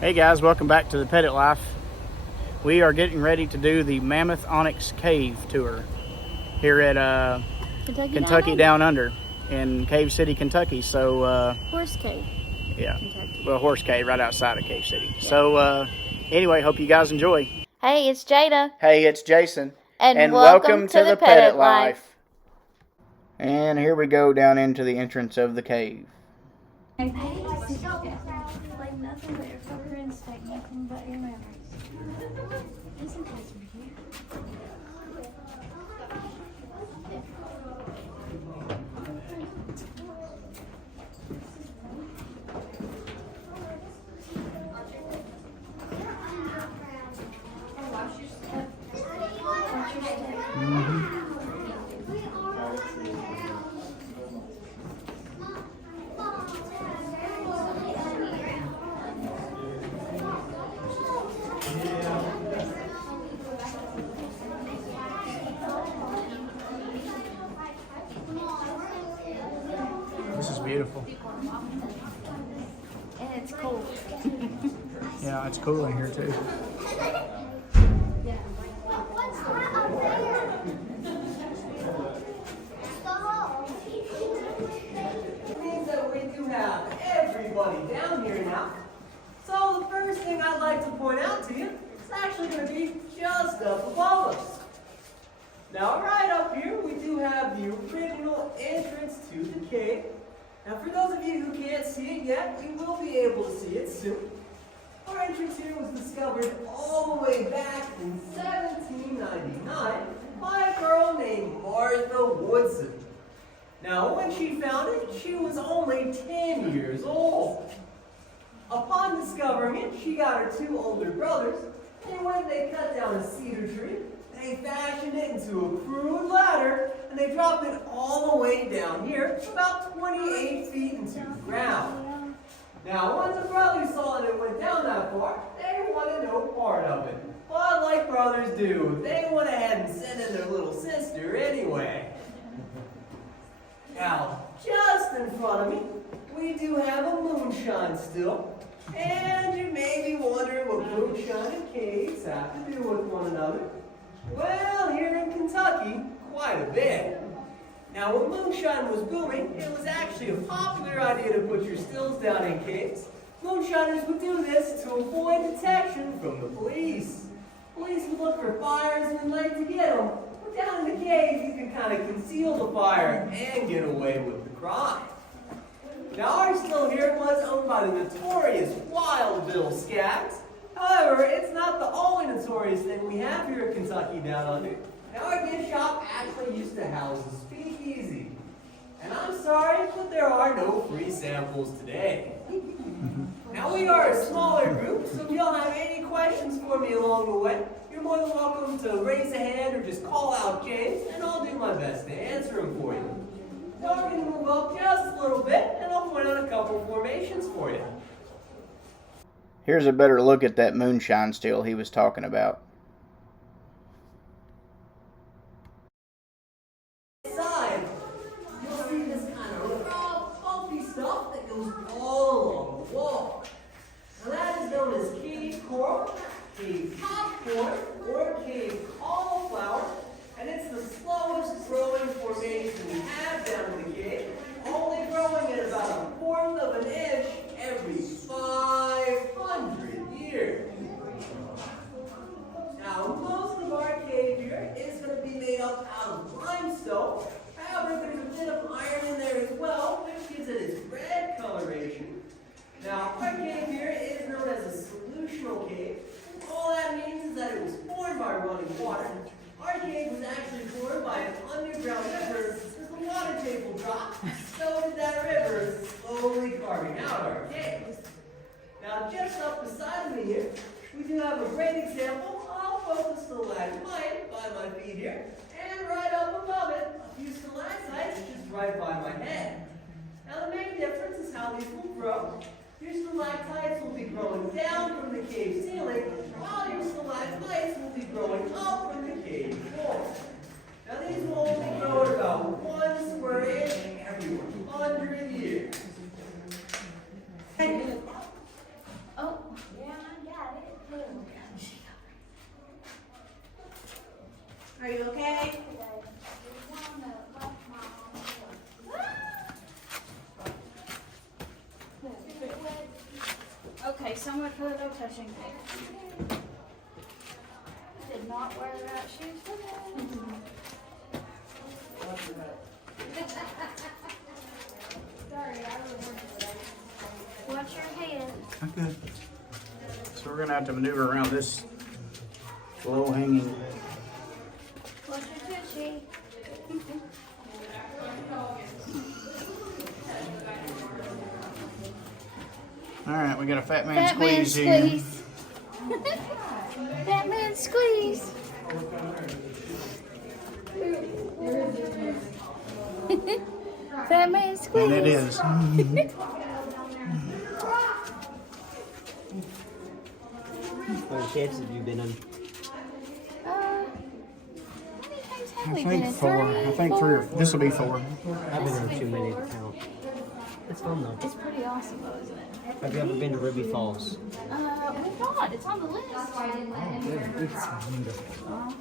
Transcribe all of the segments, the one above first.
Hey guys, welcome back to the Pet It Life. We are getting ready to do the Mammoth Onyx Cave tour here at Kentucky Down Under in Cave City, Kentucky. So Horse Cave. Yeah, Kentucky. well, Horse Cave right outside of Cave City. Yeah. So anyway, hope you guys enjoy. Hey, it's Jada. Hey, it's Jason. And welcome to the Pet It Life. And here we go down into the entrance of the cave. Like nothing but your footprints, like nothing but your memories. Isn't that here? This is beautiful. And it's cold. Yeah, it's cool in here too. Means that we do have everybody down here now. So the first thing I'd like to point out to you is actually going to be just up above us. Now right up here we do have the original entrance to the cave. Now for those of you who can't see it yet, you will be able to see it soon. Our entrance here was discovered all the way back in 1799 by a girl named Martha Woodson. Now when she found it, she was only 10 years old. Upon discovering it, she got her two older brothers, and when they cut down a cedar tree, they fashioned it into a crude ladder, and they dropped it all the way down here, about 28 feet into the ground. Now, when the brothers saw that it went down that far, they wanted no part of it. But like brothers do, they went ahead and sent in their little sister anyway. Now, just in front of me, we do have a moonshine still. And you may be wondering what moonshine and caves have to do with one another. Well, here in Kentucky, quite a bit. Now, when moonshine was booming, it was actually a popular idea to put your stills down in caves. Moonshiners would do this to avoid detection from the police. Police would look for fires and would like to get them. But down in the cave, you can kind of conceal the fire and get away with the crime. Now, our still here was owned by the notorious Wild Bill Skaggs. However, it's not the only notorious thing we have here in Kentucky Down Under. Now, our gift shop actually used to house a speakeasy. And I'm sorry, but there are no free samples today. Now, we are a smaller group, so if y'all have any questions for me along the way, you're more than welcome to raise a hand or just call out James, and I'll do my best to answer them for you. Now, we're going to move up just a little bit, and I'll point out a couple formations for you. Here's a better look at that moonshine still he was talking about. Inside, you'll see this kind of rough, bumpy stuff that goes all along the wall. Now that is known as cave coral, cave popcorn, or cave cauliflower, and it's the slowest growing formation we have down in the cave, only growing at about 1/4 of an inch every 500 years. Now, most of our cave here is going to be made up out of limestone. However, there's a bit of iron in there as well, which gives it its red coloration. Now, our cave here is known as a solutional cave. All that means is that it was formed by running water. Our cave was actually formed by an underground river. As the water table dropped, so did that river, slowly carving out our cave. Now, just up beside me here, we do have a great example of a stalagmite by my feet here, and right up above it, a few stalactites just right by my head. Now, the main difference is how these will grow. Your stalactites will be growing down from the cave ceiling, while your stalagmites will be growing up from the cave floor. Now, these will only grow at about 1 square inch every 100 years. Oh, yeah. Are you okay? Okay, somewhere for no touching me. Did not wear the right shoes for that. Sorry, I remember. Watch your head. Okay. So we're gonna have to maneuver around this low hanging. Watch your tushy. All right, we got a fat man Fat man squeeze here. squeeze. Fat man squeeze. Fat man squeeze. And it is. What shapes have you been in? How many times have I we think been? four. I think three. This will be four. I've been in too many to count. It's fun though. It's pretty awesome though, isn't it? Have you ever been to Ruby Falls? We've not. It's on the list. It's beautiful.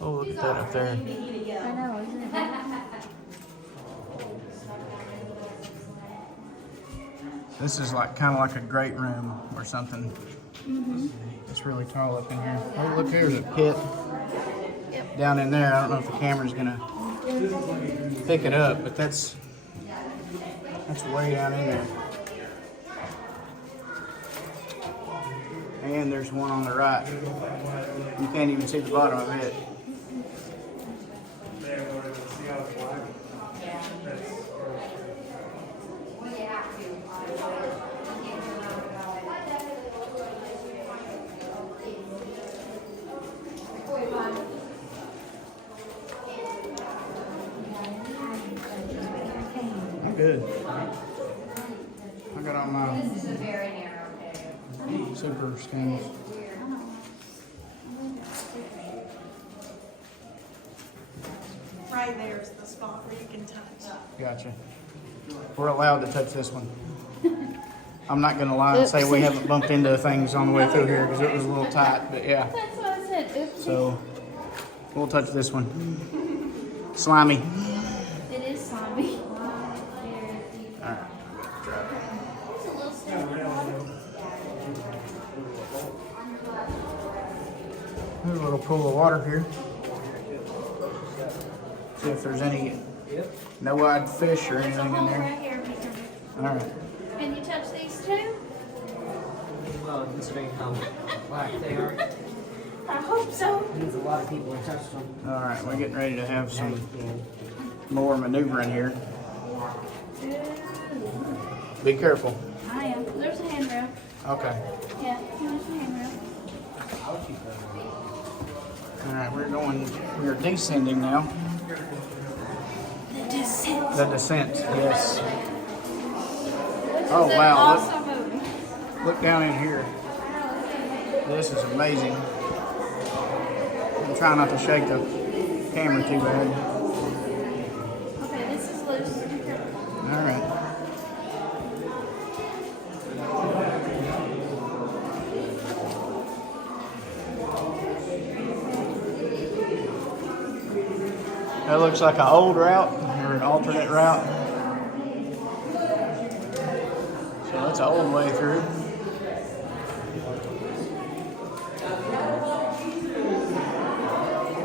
Oh, look at that up there. I know, isn't it? This is like kind of like a great room or something. It's really tall up in here. Oh, look, there's a pit down in there. I don't know if the camera's gonna pick it up, but that's way down in there. And there's one on the right. You can't even see the bottom of it. I'm good. I got all my super scans. Right there's the spot where you can touch. Gotcha. We're allowed to touch this one. I'm not gonna lie and say we haven't bumped into things on the way through here because it was a little tight, but yeah. That's what I said. Oops. So we'll touch this one. Slimy. It is slimy. All right. It's a little slimy. There's a little pool of water here. See if there's any no-eyed fish or There's a anything in hole there. right here. All right. Can you touch these two? Well, considering how black they are, I hope so. means a lot of people have touched them. All right. We're getting ready to have some more maneuvering here. Be careful. I am. There's a handrail. Okay. Yeah, there's a handrail. All right. We're descending now. The descent. The descent. Yes. This Oh, is an wow, awesome movie. Look down in here. This is amazing. I'm trying not to shake the camera too bad. Okay, this is loose. Be careful. All right. That looks like an old route or an alternate route. So that's an old way through.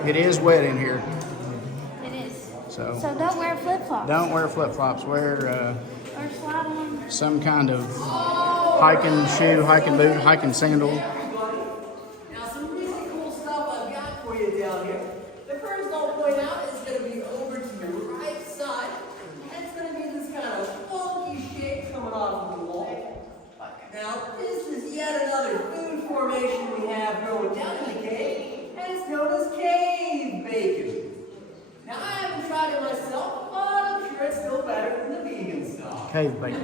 It is wet in here, It is. so So don't wear flip-flops. don't wear flip-flops. Wear Or slide on. some kind of hiking shoe, hiking boot, hiking sandal. Now, some really cool stuff I've got for you down here. The first I'll point out is going to be over to your right side. And it's going to be this kind of funky shape coming off of the wall. Now, this is yet another food formation we have going down in the cave, and it's known as cave bacon. Now, I haven't tried it myself, but I'm sure it's still better than the vegan stuff. Cave bacon.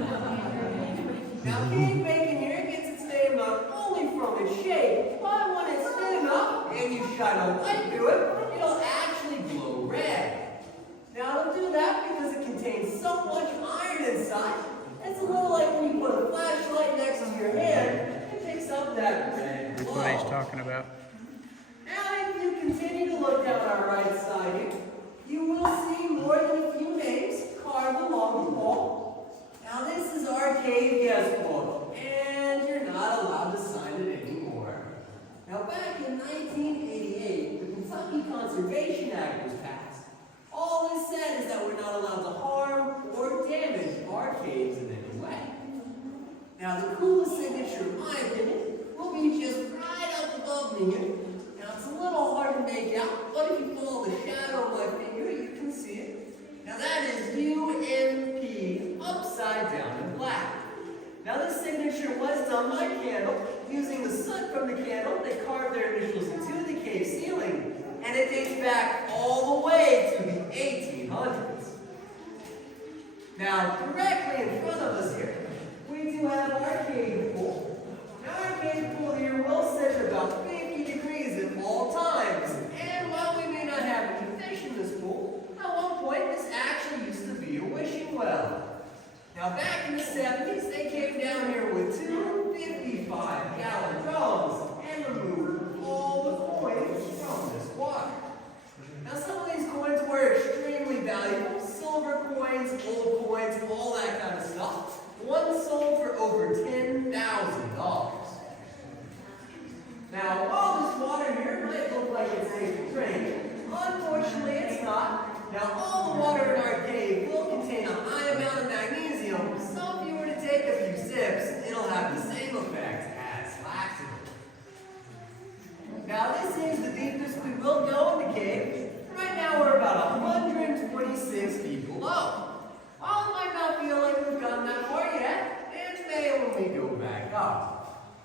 Now, cave bacon here gets its name not only from its shape, but when it's thin enough and you shine a light through it, it'll actually glow red. talking about. Now, if you continue to look down our right side here, you will see more than a few names carved along the wall. Now, this is our cave guest book, and you're not allowed to sign it anymore. Now, back in 1988, the Kentucky Conservation Act was passed. All this said is that we're not allowed to harm or damage our caves in any way. Now, the coolest signature, in my opinion, will be just right up above me here. Now, it's a little hard to make out, but if you follow the shadow of my finger, you can see it. Now, that is UMP, upside down in black. Now, this signature was done by candle. Using the soot from the candle, they carved their initials into the cave ceiling. And it dates back all the way to the 1800s. Now, directly in front of us here, we do have our cave pool. Now, our cave pool here will sit about 50 degrees at all times. And while we may not have any fish in this pool, at one point this actually used to be a wishing well. Now, back in the 70s, they came down here with two 55-gallon drums and removed all the coins from this water. Now, some of these coins were extremely valuable. Silver coins, gold coins, all that kind of stuff. One sold for over $10,000. Now, while this water here might look like it's safe to drink, unfortunately it's not. Now, all the water in our cave will contain a high amount of magnesium, so if you were to take a few sips, it'll have the same effect as laxative. Now, this is the deepest we will go in the cave. Right now, we're about 126 feet below. While it might not feel like we've gone that far yet, it may when we go back up.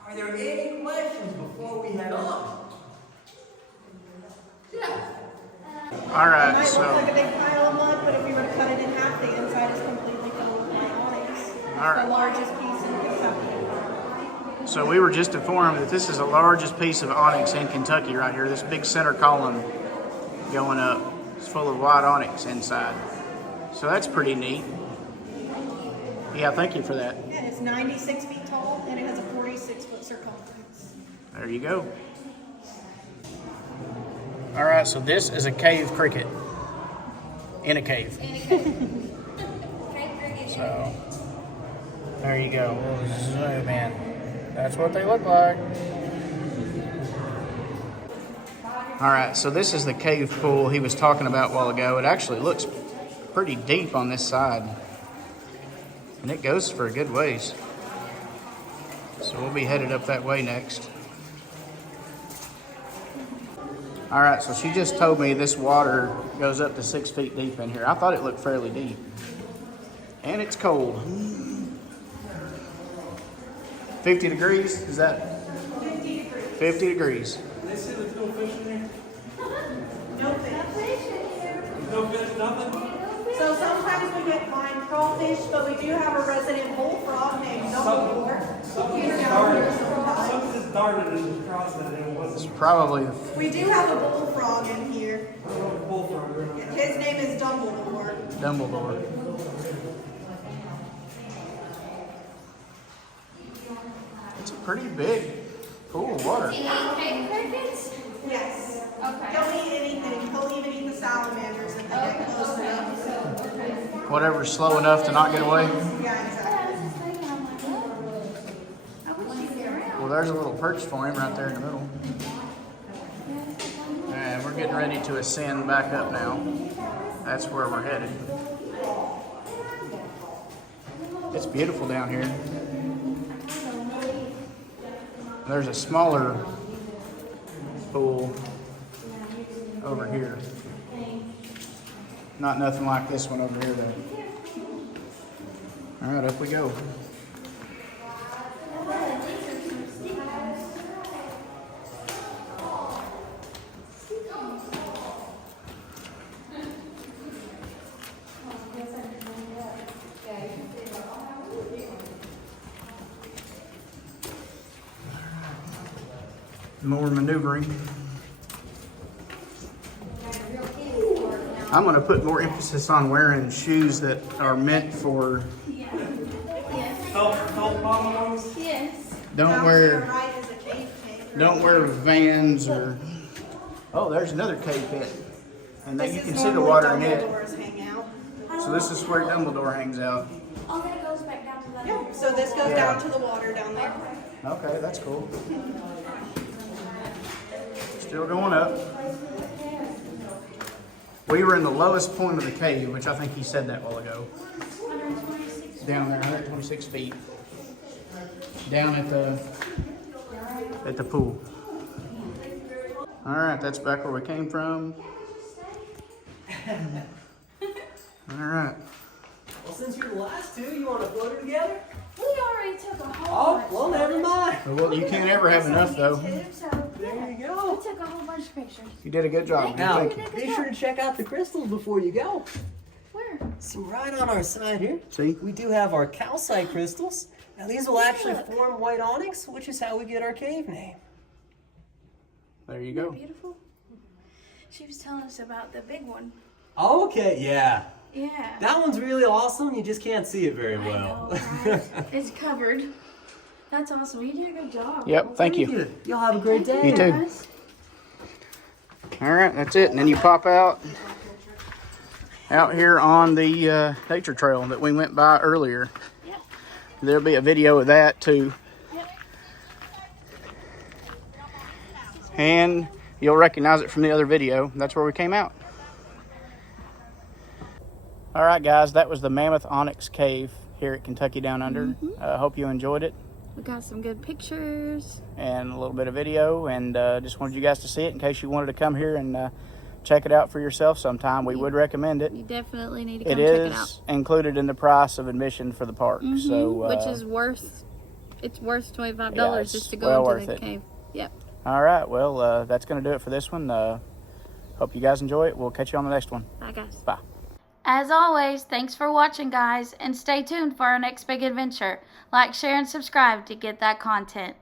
Are there any questions before we head on? Yeah. All It right, might so look like a big pile of mud, but if you were to cut it in half, the inside is completely filled with Mammoth Onyx. It's All right. the largest piece in Kentucky. so we were just informed that this is the largest piece of onyx in Kentucky right here. This big center column going up is full of white onyx inside. So that's pretty neat. Yeah, thank you for that. And it's 96 feet tall, and it has a 46-foot circumference. There you go. All right, so this is a cave cricket in a cave. So there you go. We'll zoom in. That's what they look like. All right, so this is the cave pool he was talking about a while ago. It actually looks pretty deep on this side, and it goes for a good ways. So we'll be headed up that way next. All right, so she just told me this water goes up to 6 feet deep in here. I thought it looked fairly deep. And it's cold. 50 degrees, is that? 50 degrees. 50 degrees. They say there's no fish in here? No fish. No fish, nothing? So sometimes we get fine crawfish, but we do have a resident bullfrog named Dumbledore. Something He's just down here darted. sometimes. Something just darted and crossed it and it It's wasn't. probably, We do have a bullfrog in here. I don't know if bullfrog or not. His name is Dumbledore. Dumbledore. It's a pretty big pool of water. Cave crickets? Yes. Okay. He'll eat anything. He'll even eat the salamanders if they get close enough. Whatever's slow enough to not get away. Yeah, exactly. Well, there's a little perch for him right there in the middle. And we're getting ready to ascend back up now. That's where we're headed. It's beautiful down here. There's a smaller pool over here. Not nothing like this one over here though. All right, up we go. More maneuvering. I'm going to put more emphasis on wearing shoes that are meant for. Felt bottom ones? Yes. Don't Down to wear. the right is a cave cave. Don't wear Vans or... Oh, there's another cave pit. And then you can see the water in it. Hang out. So this is where Dumbledore hangs out. Oh, that goes back down to that. Yeah, so this goes down to the water down there. Okay, that's cool. Still going up. We were in the lowest point of the cave, which I think he said that a while ago. Down there, 126 feet. Down at the pool. All right, that's back where we came from. All right. Well, since you're the last two, you want to float it together? We already took a whole bunch. Well, never mind. Well, you can't ever have enough, though. So, There you we go. took a whole bunch of pictures. You did a good job. Now, Thank you. be sure to check out the crystals before you go. Where? So right on our side here, See? we do have our calcite crystals. Now these will actually form white onyx, which is how we get our cave name. There you go. Beautiful. She was telling us about the big one. Okay, yeah. Yeah. That one's really awesome. You just can't see it very well. I know, right? It's covered. That's awesome. You did a good job. Yep, thank you. Y'all have a great day. You too. Guys. All right, that's it. And then you pop out here on the nature trail that we went by earlier. Yep. There'll be a video of that too. Yep. And you'll recognize it from the other video. That's where we came out. All right, guys, that was the Mammoth Onyx Cave here at Kentucky Down Under. Hope you enjoyed it. We got some good pictures. And a little bit of video, and just wanted you guys to see it in case you wanted to come here and check it out for yourself sometime. We would recommend it. You definitely need to come It check it is out. included in the price of admission for the park. So, Which is worth $25 yeah, it's just to go well into worth the it. cave. Yep. all right, well, that's going to do it for this one. Hope you guys enjoy it. We'll catch you on the next one. Bye, guys. Bye. As always, thanks for watching, guys, and stay tuned for our next big adventure. Like, share, and subscribe to get that content.